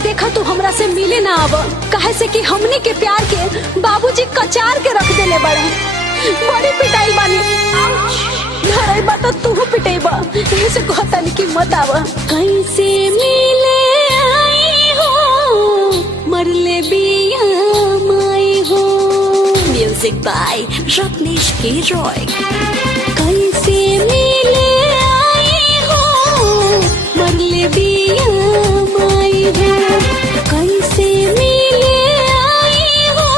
देखा तू हमरा से मिले ना आव, काहे से कि हमने के प्यार के बाबूजी कचार के रख देले बड़े। बड़ी पिटाई बानी, घरे बा तो तू पिटेबा, ऐसे कहतानी कि मत आव। कैसे मिले आई हो, मरले बिया माई हो। म्यूजिक बाय रत्नेश के रॉय। कैसे मिले आई हो, मरले बिया माई हो। कैसे मिले आई हो,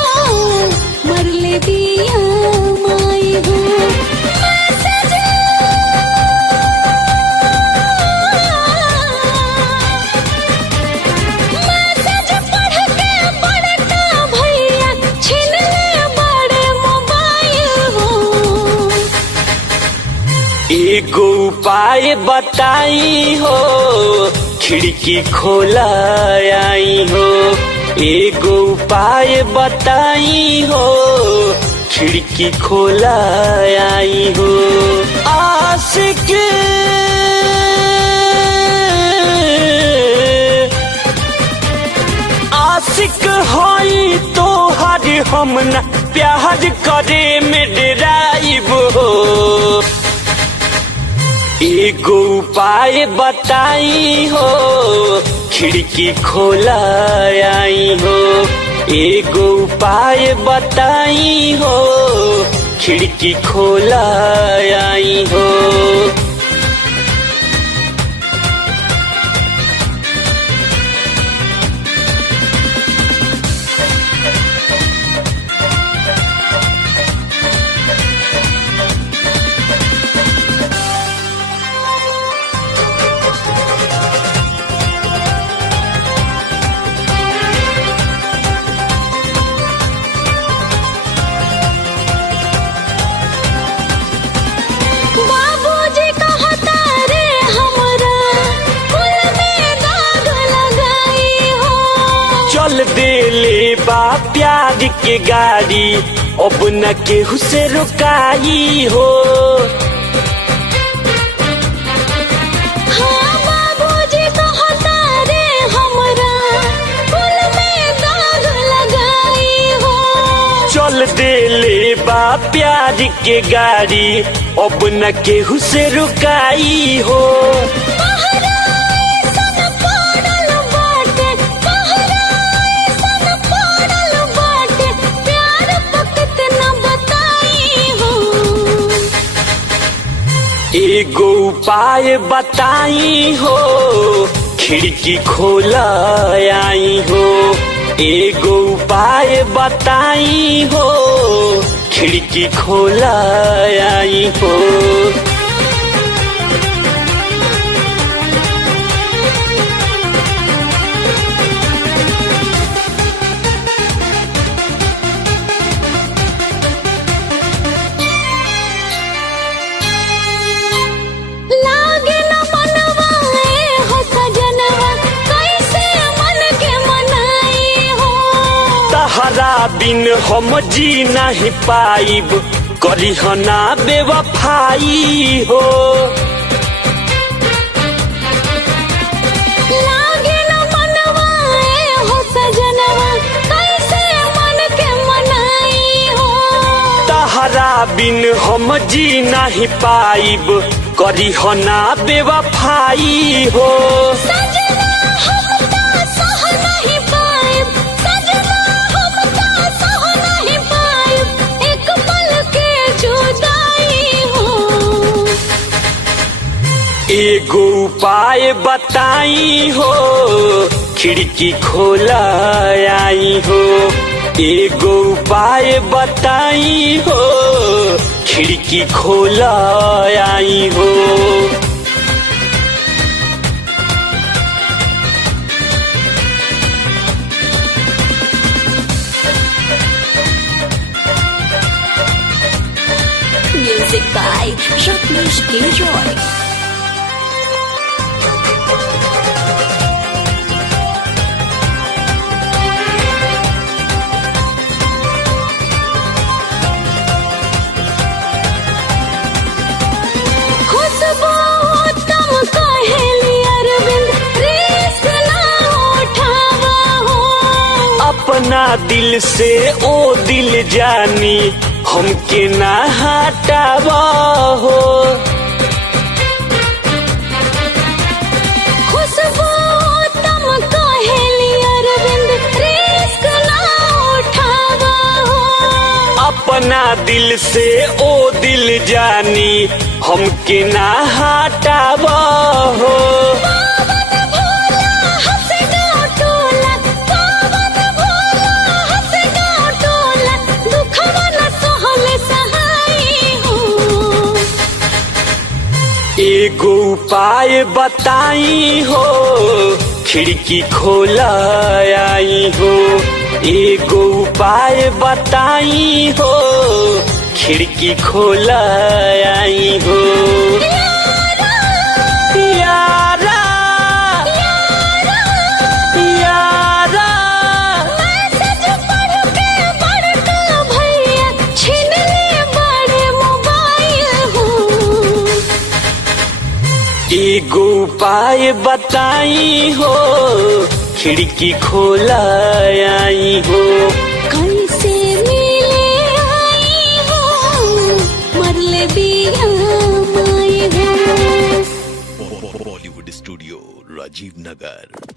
मरले बिया माई हो। मैसेज पढ़ के बड़का भैया छीन ले बड़े मोबाइल हो। एगो उपाय बताई हो, खिड़की खोला आई हो। एगो उपाय बताई हो, खिड़की खोला आई हो। आशिक आशिक होई तो हर हम न प्यार करे में डराइब हो। एगो उपाय बताई हो, खिड़की खोला आई हो। एगो उपाय बताई हो, खिड़की खोला आई हो। बाबूजी कहता रे हमरा, फूल में दाग लगाई हो। चल देले बा प्यार के गाड़ी, अब न केहू से रुकाई हो। हाँ बाबूजी कहता रे हमरा, फूल में दाग लगाई हो। चल देले बा प्यार के गाड़ी, अब न केहू से रुकाई हो। पहरा ऐसन पड़ल बाटे, पहरा ऐसन पड़ल बाटे, प्यार पे कितना बताई हो। एगो उपाय बताई हो, खिड़की खोला आई हो। एगो उपाय बताई हो, खिड़की खोला आई हो। लागे न मनवा ए हो सजनवा, कैसे मन के मनाई हो। तहरा बिन हम जी नहीं पाइब, करी ना बेवफाई हो। लागे न मनवा ए हो सजनवा, कैसे मन के मनाई हो। तहरा बिन हम जी नहीं पाइब, करी ना बेवफाई हो। सजना हम ता सह नहीं पाइब, सजना हम ता सह नहीं पाइब, एक पल के जुदाई हो। एगो उपाय बताई हो, खिड़की खोला आई हो। एगो उपाय बताई हो, खिड़की खोला आई हो। म्यूजिक बाय रत्नेश के रॉय। खुशबू तुम कहेली अरविंद, रिस्क ना उठा दिल से ओ दिल जानी हमके ना हटावा हो। खुशबू तम कहेली अरविंद रिस्क ना उठावा हो। अपना दिल से ओ दिल जानी हमके ना हटावा हो। पावन भोला हंस गाँव टोला, पावन भोला हंस गाँव टोला, दुखवा न सहले सहाई हो। एगो उपाय बताई हो, खिड़की खोला आई हो। एगो उपाय बताई हो, खिड़की खोला आई हो। यारा यारा मैसेज पढ़ के बड़का भैया छीन ले बड़े मोबाइल हो। एगो उपाय बताई हो, खिड़की खोला आई हो। कैसे मिले आई हो, मरले बिया माई हो। Bollywood studio Rajiv Nagar.